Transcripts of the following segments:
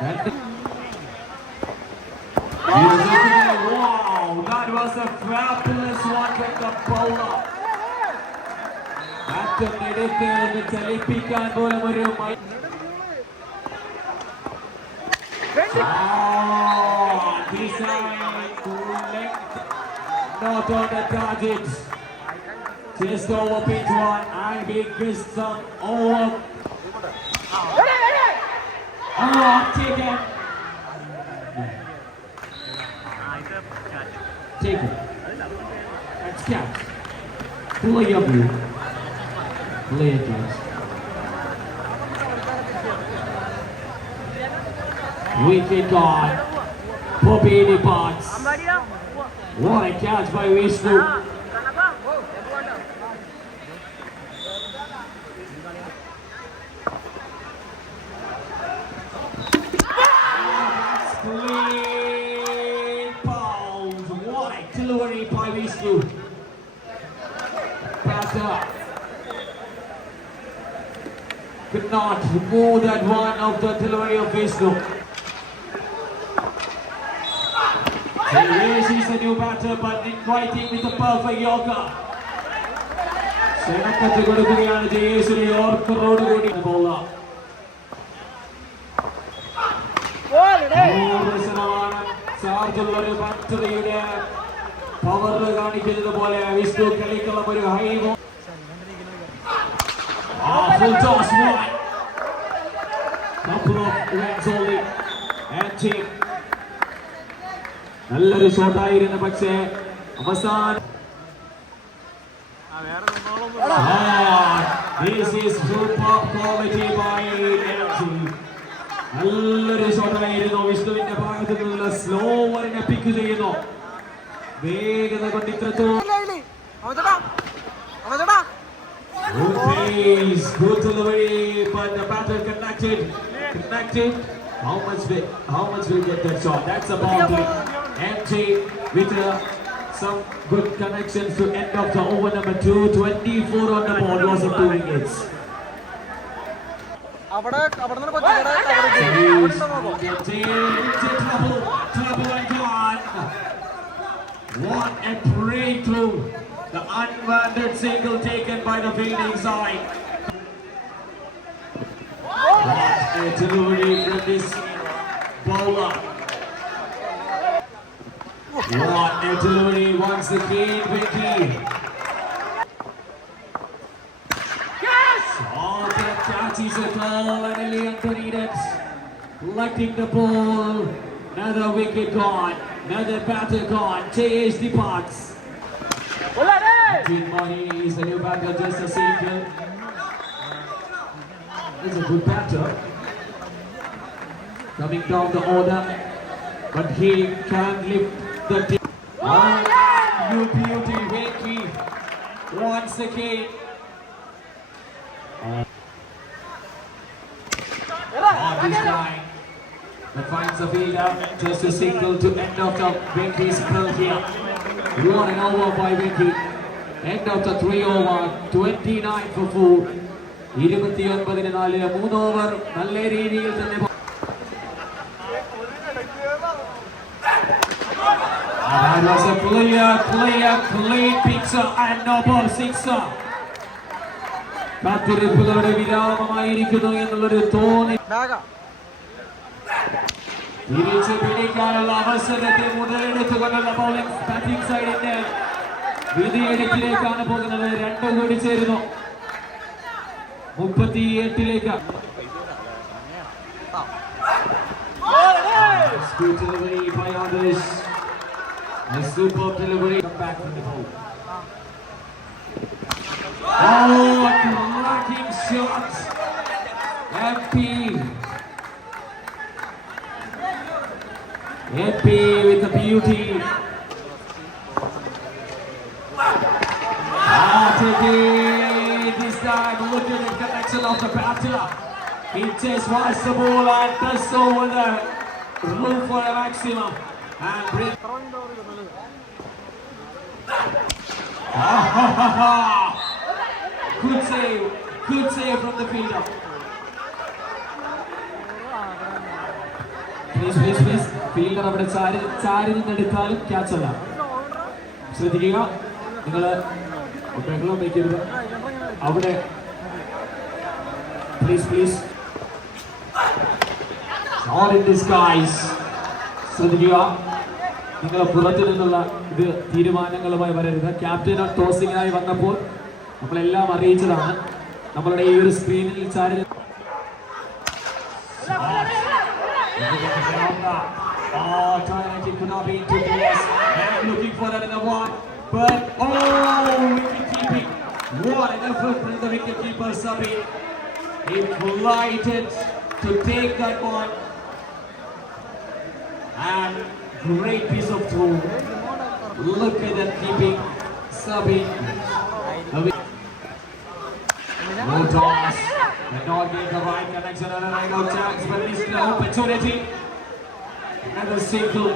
And wow, that was a fabulous one from the bowler. അറ്റത്തെടുത്ത് ഒന്ന് ചലിപ്പിക്കാൻ പോലും ഒരു my- Ah, designed to length, not on the target. Just over pitch one, and he gets some Oh, taken. Taken. That's catch. Play. Play it, guys. Wicket gone. Poppy departs. What a catch by Vishnu. Clean bowls. What a delivery by Vishnu. Batter Could not move that one of the delivery of Vishnu. He raises a new batter but inviting with a perfect yorker. ക്ഷണക്കത്ത് കൊടുക്കുകയാണ് ജയേശ്വരി യോർക്കറോട് കൂടി bowler നൂറ് ശതമാനം ചാർജുള്ള ഒരു ബാറ്ററിയുടെ power കാണിക്കുന്നത് പോലെ വിഷ്ണു കളിക്കുള്ള ഒരു high ball Full toss one. Couple of runs only. Anti. നല്ലൊരു ഷോട്ടായിരുന്നു പക്ഷേ അവസാനം this is superb quality by Anti. നല്ലൊരു ഷോട്ടായിരുന്നു വിഷ്ണുവിന്റെ ഭാഗത്ത് നിന്നുള്ള സ്ലോവറിനെ പിക്ക് ചെയ്യുന്നു വേഗത കൊണ്ട് ഇത്രത്തോളം Good pace, good delivery, but the batter connected, connected. How much will, how much will get that shot? That's a boundary. Empty with uh, some good connections to end of the over number two. 24 on the board was of two wickets. അവിടെ അവിടെ നിന്ന് കൊച്ചിയുടെ Series getting into trouble, trouble and gone. What a breakthrough! The unwanted single taken by the fielding side. What a delivery from this bowler. What a delivery once again, Vicky. Yes! Oh, that catches a ball and Ellie Antonides collecting the ball. Another wicket gone. Another batter gone. Chase departs. Team Money is a new batter, just a single. He's a good batter. Coming down the order. But he can lift the team. Oh, you beauty, Vicky. Once again. Uh, oh, this guy that finds a fielder just a single to end of the Vicky's spell here. One and over by Vicky. End of the three over, 29 for four. ഇരുപത്തിയൊൻപതിന് നാല് മൂന്ന് over നല്ല രീതിയിൽ തന്നെ പോ- That was a clear, clear, clean picture and no ball sixer. കാത്തിരിപ്പുകളുടെ വിരാമമായിരിക്കുന്നു എന്നുള്ളൊരു തോന്നി ബാഗാ തിരിച്ചു പിടിക്കാനുള്ള അവസരത്തെ മുതലെടുത്തുകൊണ്ടുള്ള ബൗളിംഗ് ബാറ്റിംഗ് സൈഡിന്റെ വിധിയെടുപ്പിലേക്കാണ് പോകുന്നത് രണ്ട് കൂടി ചേരുന്നു മുപ്പത്തി എട്ടിലേക്ക്. Oh, beauty. Attacking this time, looking at the connection of the batter. He just wants the ball and touches over the room for a maximum. And bring. Good save, good save from the fielder. Please, please, please fielder അവിടെ ചാരി ചാരി നിന്നെടുത്താലും catch അല്ല ശ്രദ്ധിക്കുക നിങ്ങൾ ബഹളം വയ്ക്കരുത് അവിടെ please please. ശ്രദ്ധിക്കുക നിങ്ങൾ പുറത്തു നിന്നുള്ള ഇത് തീരുമാനങ്ങളുമായി വരരുത് ക്യാപ്റ്റൻ ടോസിങ്ങിനായി വന്നപ്പോൾ നമ്മളെല്ലാം അറിയിച്ചതാണ് നമ്മളുടെ ഈ ഒരു സ്ക്രീനിൽ ചാരി. And looking for another one. But oh. What an effort from the wicket keeper, Sabi. He delighted to take that one. And great piece of throw. Look at that keeping. Sabi. No toss. And not getting the right connection and a right out chance. But is the opportunity. Another single.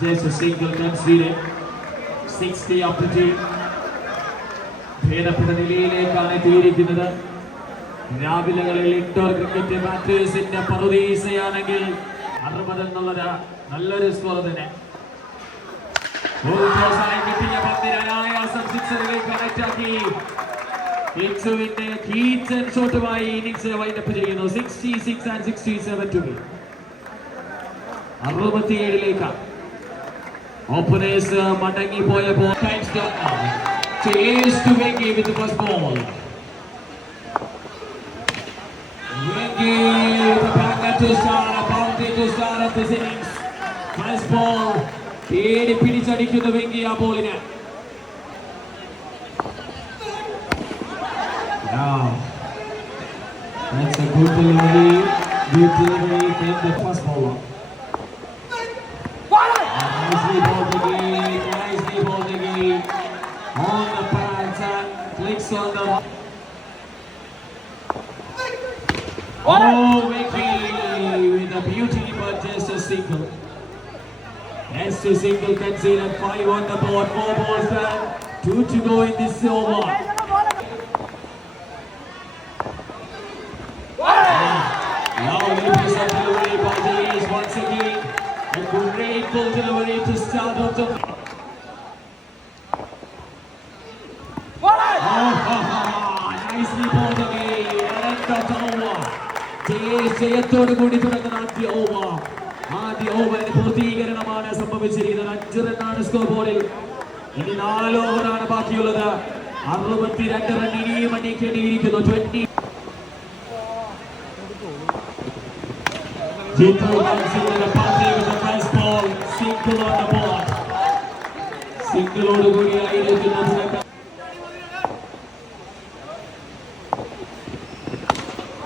Just a single conceded. 60 up to team. ഭേദപ്പെട്ട നിലയിലേക്കാണ് എത്തിയിരിക്കുന്നത്. രാവിലകളിൽ indoor cricket ബാറ്റേഴ്സിന്റെ പറുദീസയാണെങ്കിൽ അറുപത് എന്നുള്ളത് നല്ലൊരു score തന്നെ. കിട്ടിയ പന്തിന് അനായാസം സിക്സറുകൾ connect ആക്കി. ഇക്സുവിന്റെ കീച്ചൻ ഷോട്ടുമായി ഇന്നിംഗ്സ് വൈൻഡപ്പ് ചെയ്യുന്നു. Sixty six and sixty seven to അറുപത്തിയേഴിലേക്ക് openers മടങ്ങിപ്പോയപ്പോൾ time start Chase to Wengi with the first ball. Wengi with the backer to start, a bounty to start of this innings. First ball. തേടി പിടിച്ചടിക്കുന്ന വെങ്കി ആ ബോളിന് Yeah. That's a good delivery. Good delivery. Then the first ball. Oh, Vicky with a beauty, but just a single. Just a single conceded. Five on the board. Four balls done. Two to go in this over. Lovely piece of delivery by Jayes once again. A great ball delivery to start off the. ജയത്തോടു കൂടി തുടങ്ങുന്ന ആദ്യ over ആദ്യ ഓവറിന് പൂർത്തീകരണമാണ് സംഭവിച്ചിരിക്കുന്നത്. അഞ്ച് റണ്ണാണ് score ബോർഡിൽ ഇനി നാല് ഓവറാണ് ബാക്കിയുള്ളത്. അറുപത്തിരണ്ട് റൺ ഇനിയും അടിക്കേണ്ടിയിരിക്കുന്നു twenty Mansur Pati with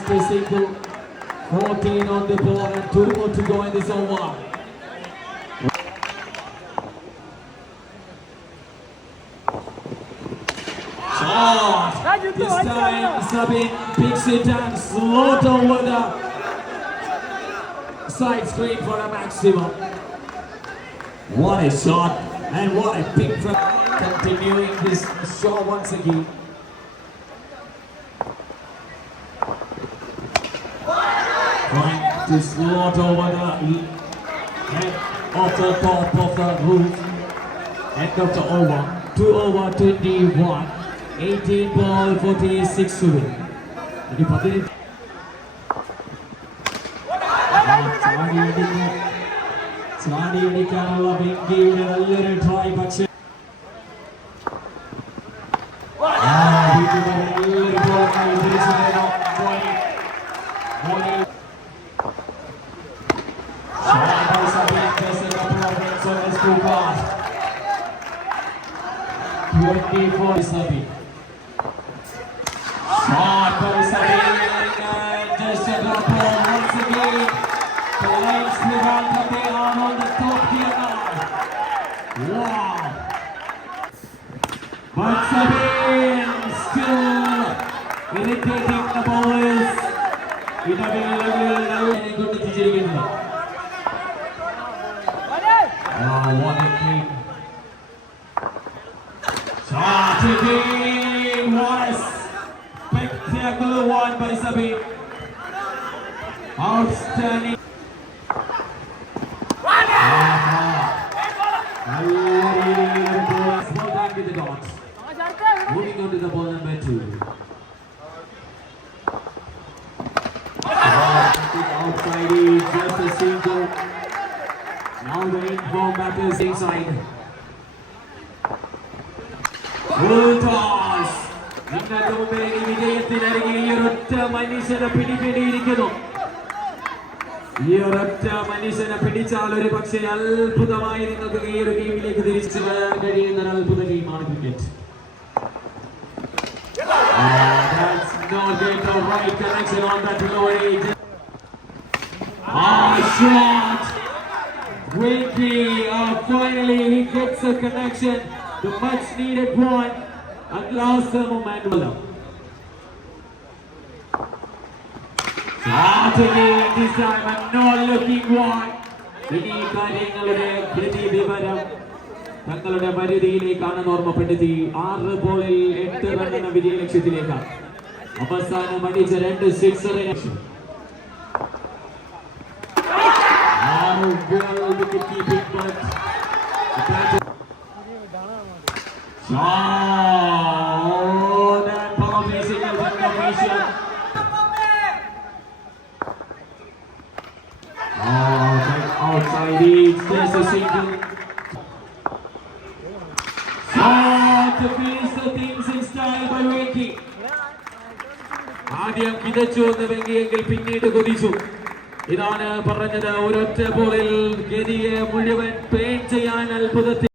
a single. 14 on the board and two more to go in this over. shot. This time Sabin picks it and slot over the side screen for a maximum. What a shot and what a pick from continuing this show once again. Trying to slot over the head of the top of the roof. End of the over. 2 over 21. 18 ball 46 to win. ഇനി പതിനഞ്ച് ചാടിയടിക്ക് ചാടിയടിക്കാനുള്ള വെങ്കിയുടെ നല്ലൊരു try പക്ഷേ 44 serving. Short goal serving and just a drop ball once again. Collects the ball that they are on the top here now. Wow. But Sabin still irritating the bowlers. Ina bila bila lalu ini ikut dijadikan. Ah, one kick. Chicken spectacular one by Sabi. Outstanding. The dots. Moving on to the ball number two. Outside just a single. Now the home batters inside. നിങ്ങൾക്ക് മുമ്പിൽ വിജയത്തിനരികിൽ ഈ ഒരൊറ്റ മനുഷ്യനെ പിടിപിടിയിരിക്കുന്നു ഈ ഒരൊറ്റ മനുഷ്യനെ പിടിച്ചാൽ ഒരു പക്ഷേ അത്ഭുതമായി നിങ്ങൾക്ക് ഈ ഒരു ഗെയിമിലേക്ക് തിരിച്ചു വരാൻ കഴിയുന്ന ഒരു അത്ഭുത ഗെയിമാണ് cricket not get the right connection on that low age. Ah, shot! Winky, uh, finally he gets a connection, the much needed one, at last the momentum. Shot again, this time a not looking one. ഇനി കാര്യങ്ങളുടെ ഗതി വിവരം തങ്ങളുടെ പരിധിയിലേക്കാണ് ഓർമ്മപ്പെടുത്തി ആറ് ബോളിൽ എട്ട് run എന്ന വിജയ ലക്ഷ്യത്തിലേക്കാണ് അവസാനം അടിച്ച രണ്ട് സിക്സറിന് ആറ് ബോൾ വിക്കറ്റ് കീപ്പിംഗ് Oh. ആദ്യം കിതച്ചു എന്ന് വെങ്കിയെങ്കിൽ പിന്നീട് കുതിച്ചു ഇതാണ് പറഞ്ഞത് ഒരൊറ്റ ബോളിൽ ഗതിയെ മുഴുവൻ പെയിന്റ് ചെയ്യാൻ അത്ഭുതത്തിൽ